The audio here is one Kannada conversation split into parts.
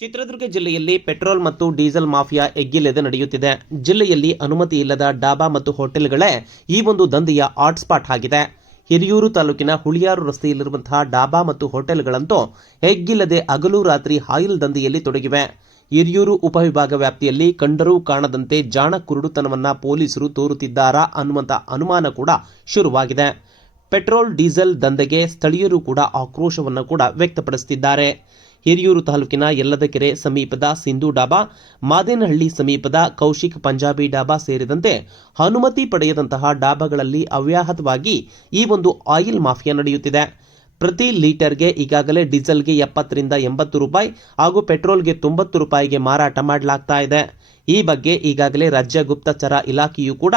ಚಿತ್ರದುರ್ಗ ಜಿಲ್ಲೆಯಲ್ಲಿ ಪೆಟ್ರೋಲ್ ಮತ್ತು ಡೀಸೆಲ್ ಮಾಫಿಯಾ ಎಗ್ಗಿಲ್ಲದೆ ನಡೆಯುತ್ತಿದೆ. ಜಿಲ್ಲೆಯಲ್ಲಿ ಅನುಮತಿ ಇಲ್ಲದ ಡಾಬಾ ಮತ್ತು ಹೋಟೆಲ್ಗಳೇ ಈ ಒಂದು ದಂಧೆಯ ಹಾಟ್ಸ್ಪಾಟ್ ಆಗಿದೆ. ಹಿರಿಯೂರು ತಾಲೂಕಿನ ಹುಳಿಯಾರು ರಸ್ತೆಯಲ್ಲಿರುವಂತಹ ಡಾಬಾ ಮತ್ತು ಹೋಟೆಲ್ಗಳಂತೂ ಎಗ್ಗಿಲ್ಲದೆ ಹಗಲು ರಾತ್ರಿ ಆಯಿಲ್ ದಂಧೆಯಲ್ಲಿ ತೊಡಗಿವೆ. ಹಿರಿಯೂರು ಉಪವಿಭಾಗ ವ್ಯಾಪ್ತಿಯಲ್ಲಿ ಕಂಡರೂ ಕಾಣದಂತೆ ಜಾಣ ಕುರುಡುತನವನ್ನ ಪೊಲೀಸರು ತೋರುತ್ತಿದ್ದಾರಾ ಅನ್ನುವಂಥ ಅನುಮಾನ ಕೂಡ ಶುರುವಾಗಿದೆ. ಪೆಟ್ರೋಲ್ ಡೀಸೆಲ್ ದಂಧೆಗೆ ಸ್ಥಳೀಯರು ಕೂಡ ಆಕ್ರೋಶವನ್ನು ಕೂಡ ವ್ಯಕ್ತಪಡಿಸುತ್ತಿದ್ದಾರೆ. ಹಿರಿಯೂರು ತಾಲೂಕಿನ ಯಲ್ಲದಕೆರೆ ಸಮೀಪದ ಸಿಂಧು ಡಾಬಾ, ಮಾದೇನಹಳ್ಳಿ ಸಮೀಪದ ಕೌಶಿಕ್ ಪಂಜಾಬಿ ಡಾಬಾ ಸೇರಿದಂತೆ ಅನುಮತಿ ಪಡೆಯದಂತಹ ಡಾಬಾಗಳಲ್ಲಿ ಅವ್ಯಾಹತವಾಗಿ ಈ ಒಂದು ಆಯಿಲ್ ಮಾಫಿಯಾ ನಡೆಯುತ್ತಿದೆ. ಪ್ರತಿ ಲೀಟರ್ಗೆ ಈಗಾಗಲೇ ಡೀಸೆಲ್ಗೆ 70 ರಿಂದ 80 ರೂಪಾಯಿ ಹಾಗೂ ಪೆಟ್ರೋಲ್ಗೆ 90 ರೂಪಾಯಿಗೆ ಮಾರಾಟ ಮಾಡಲಾಗ್ತಾ ಇದೆ. ಈ ಬಗ್ಗೆ ಈಗಾಗಲೇ ರಾಜ್ಯ ಗುಪ್ತಚರ ಇಲಾಖೆಯು ಕೂಡ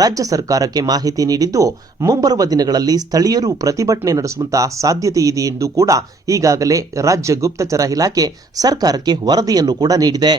ರಾಜ್ಯ ಸರ್ಕಾರಕ್ಕೆ ಮಾಹಿತಿ ನೀಡಿದ್ದು, ಮುಂಬರುವ ದಿನಗಳಲ್ಲಿ ಸ್ಥಳೀಯರು ಪ್ರತಿಭಟನೆ ನಡೆಸುವಂತಹ ಸಾಧ್ಯತೆ ಇದೆ ಎಂದು ಕೂಡ ಈಗಾಗಲೇ ರಾಜ್ಯ ಗುಪ್ತಚರ ಇಲಾಖೆ ಸರ್ಕಾರಕ್ಕೆ ವರದಿಯನ್ನು ಕೂಡ ನೀಡಿದೆ.